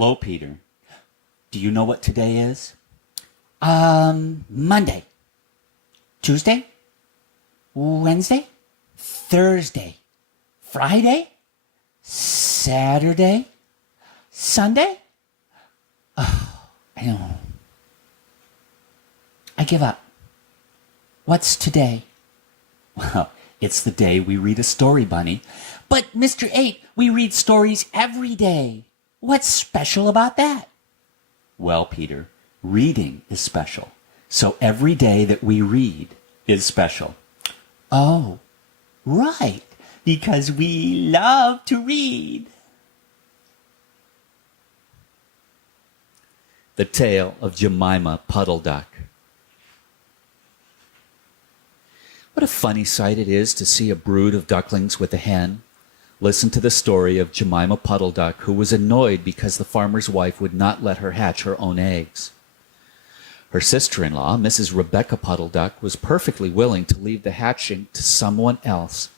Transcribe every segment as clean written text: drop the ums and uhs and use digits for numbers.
Hello, Peter. Do you know what today is? Monday. Tuesday? Wednesday? Thursday? Friday? Saturday? Sunday? Oh, I don't know. I give up. What's today? Well, it's the day we read a story, Bunny. But, Mr. 8, we read stories every day. What's special about that? Well, Peter, reading is special. So every day that we read is special. Oh, right. Because we love to read. The Tale of Jemima Puddleduck. What a funny sight it is to see a brood of ducklings with a hen. Listen to the story of Jemima Puddleduck, who was annoyed because the farmer's wife would not let her hatch her own eggs. Her sister-in-law, Mrs. Rebecca Puddleduck, was perfectly willing to leave the hatching to someone else.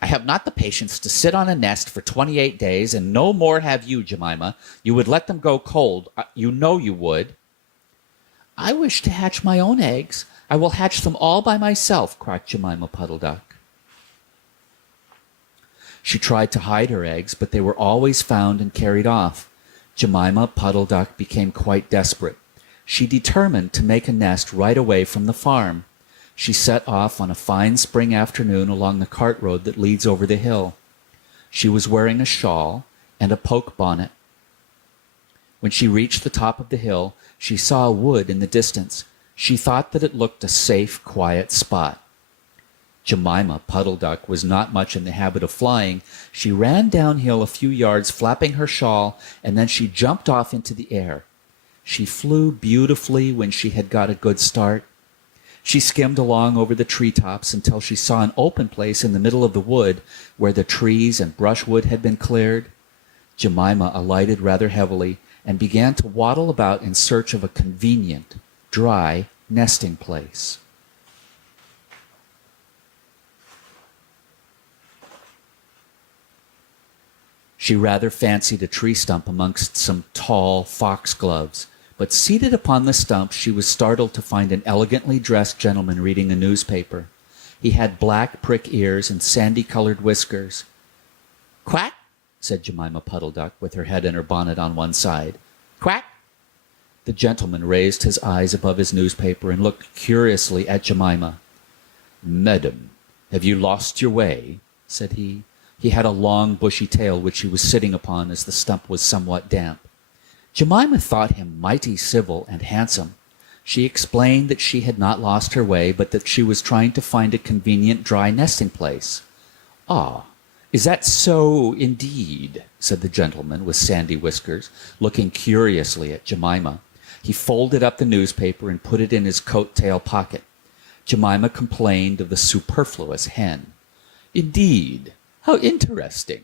"I have not the patience to sit on a nest for 28 days, and no more have you, Jemima. You would let them go cold. You know you would." "I wish to hatch my own eggs. I will hatch them all by myself," cried Jemima Puddleduck. She tried to hide her eggs, but they were always found and carried off. Jemima Puddleduck became quite desperate. She determined to make a nest right away from the farm. She set off on a fine spring afternoon along the cart road that leads over the hill. She was wearing a shawl and a poke bonnet. When she reached the top of the hill, she saw a wood in the distance. She thought that it looked a safe, quiet spot. Jemima Puddleduck was not much in the habit of flying. She ran downhill a few yards, flapping her shawl, and then she jumped off into the air. She flew beautifully when she had got a good start. She skimmed along over the treetops until she saw an open place in the middle of the wood where the trees and brushwood had been cleared. Jemima alighted rather heavily and began to waddle about in search of a convenient, dry nesting place. She rather fancied a tree stump amongst some tall foxgloves, but seated upon the stump she was startled to find an elegantly dressed gentleman reading a newspaper. He had black prick ears and sandy-colored whiskers. "Quack," said Jemima Puddleduck, with her head and her bonnet on one side. "Quack." The gentleman raised his eyes above his newspaper and looked curiously at Jemima. "Madam, have you lost your way?" said he. He had a long, bushy tail which he was sitting upon, as the stump was somewhat damp. Jemima thought him mighty civil and handsome. She explained that she had not lost her way, but that she was trying to find a convenient dry nesting place. "Ah, is that so, indeed?" said the gentleman with sandy whiskers, looking curiously at Jemima. He folded up the newspaper and put it in his coat-tail pocket. Jemima complained of the superfluous hen. "Indeed? How interesting!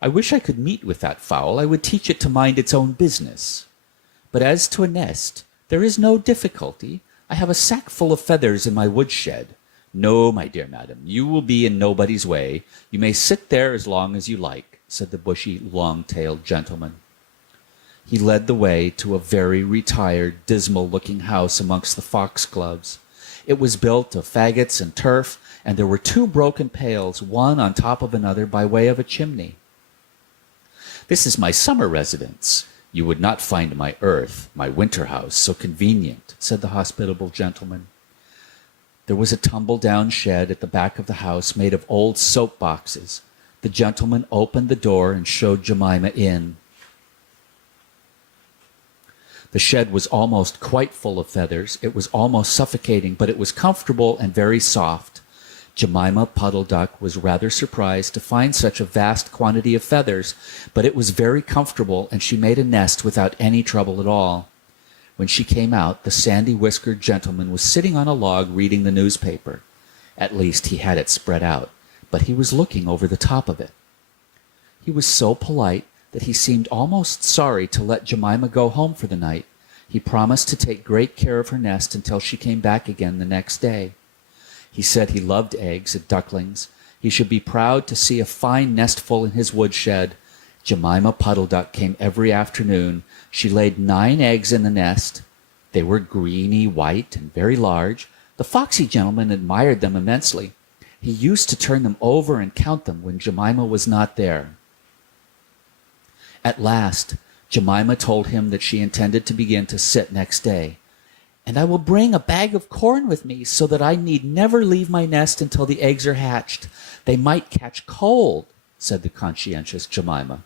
I wish I could meet with that fowl. I would teach it to mind its own business. But as to a nest, there is no difficulty. I have a sack full of feathers in my woodshed. No, my dear madam, you will be in nobody's way. You may sit there as long as you like," said the bushy, long-tailed gentleman. He led the way to a very retired, dismal-looking house amongst the foxgloves. It was built of faggots and turf, and there were 2 broken pails, one on top of another, by way of a chimney. "This is my summer residence. You would not find my my winter house, so convenient," said the hospitable gentleman. There was a tumble-down shed at the back of the house made of old soap boxes. The gentleman opened the door and showed Jemima in. The shed was almost quite full of feathers. It was almost suffocating, but it was comfortable and very soft. Jemima Puddleduck was rather surprised to find such a vast quantity of feathers, but it was very comfortable, and she made a nest without any trouble at all. When she came out, the sandy-whiskered gentleman was sitting on a log reading the newspaper. At least he had it spread out, but he was looking over the top of it. He was so polite that he seemed almost sorry to let Jemima go home for the night. He promised to take great care of her nest until she came back again the next day. He said he loved eggs and ducklings. He should be proud to see a fine nestful in his woodshed. Jemima Puddleduck came every afternoon. She laid 9 eggs in the nest. They were greeny white and very large. The foxy gentleman admired them immensely. He used to turn them over and count them when Jemima was not there. At last, Jemima told him that she intended to begin to sit next day. "And I will bring a bag of corn with me so that I need never leave my nest until the eggs are hatched. They might catch cold," said the conscientious Jemima.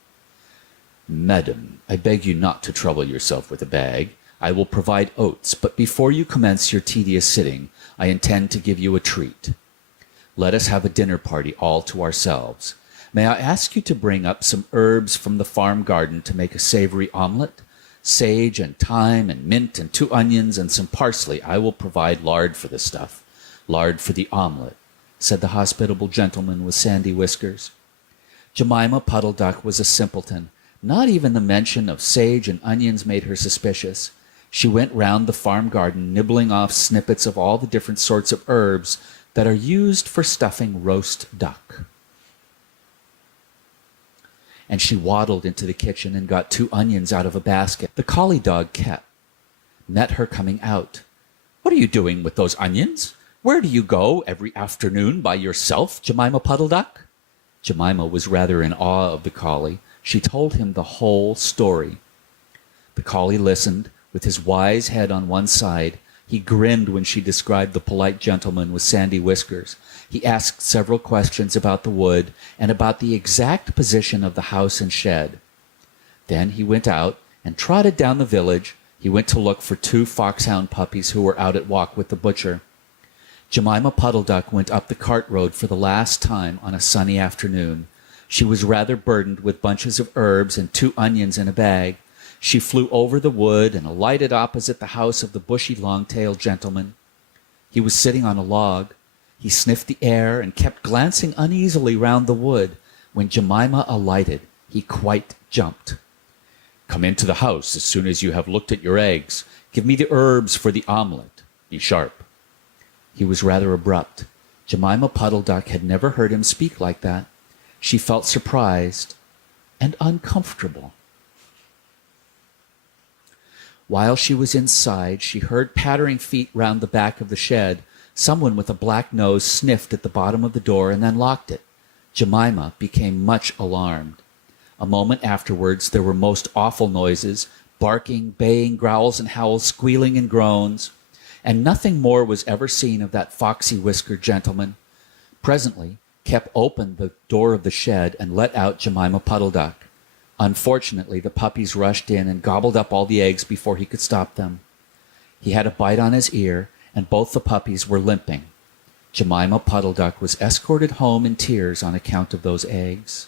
"Madam, I beg you not to trouble yourself with a bag. I will provide oats, but before you commence your tedious sitting, I intend to give you a treat. Let us have a dinner party all to ourselves. May I ask you to bring up some herbs from the farm garden to make a savory omelet? Sage and thyme and mint and 2 onions and some parsley. I will provide lard for the stuff. Lard for the omelet," said the hospitable gentleman with sandy whiskers. Jemima Puddleduck was a simpleton. Not even the mention of sage and onions made her suspicious. She went round the farm garden, nibbling off snippets of all the different sorts of herbs that are used for stuffing roast duck. And she waddled into the kitchen and got 2 onions out of a basket. The collie dog Ket met her coming out. "What are you doing with those onions? Where do you go every afternoon by yourself, Jemima Puddleduck?" Jemima was rather in awe of the collie. She told him the whole story. The collie listened, with his wise head on one side. He grinned when she described the polite gentleman with sandy whiskers. He asked several questions about the wood and about the exact position of the house and shed. Then he went out and trotted down the village. He went to look for 2 foxhound puppies who were out at walk with the butcher. Jemima Puddleduck went up the cart road for the last time on a sunny afternoon. She was rather burdened with bunches of herbs and 2 onions in a bag. She flew over the wood and alighted opposite the house of the bushy long-tailed gentleman. He was sitting on a log. He sniffed the air and kept glancing uneasily round the wood. When Jemima alighted, he quite jumped. "Come into the house as soon as you have looked at your eggs. Give me the herbs for the omelet. Be sharp." He was rather abrupt. Jemima Puddleduck had never heard him speak like that. She felt surprised and uncomfortable. While she was inside, she heard pattering feet round the back of the shed. Someone with a black nose sniffed at the bottom of the door and then locked it. Jemima became much alarmed. A moment afterwards, there were most awful noises, barking, baying, growls and howls, squealing and groans, and nothing more was ever seen of that foxy whiskered gentleman. Presently, Kep opened the door of the shed and let out Jemima Puddleduck. Unfortunately, the puppies rushed in and gobbled up all the eggs before he could stop them. He had a bite on his ear, and both the puppies were limping. Jemima Puddleduck was escorted home in tears on account of those eggs.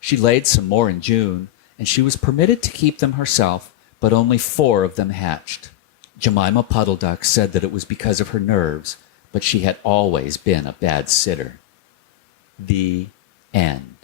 She laid some more in June, and she was permitted to keep them herself, but only 4 of them hatched. Jemima Puddleduck said that it was because of her nerves, but she had always been a bad sitter. The end.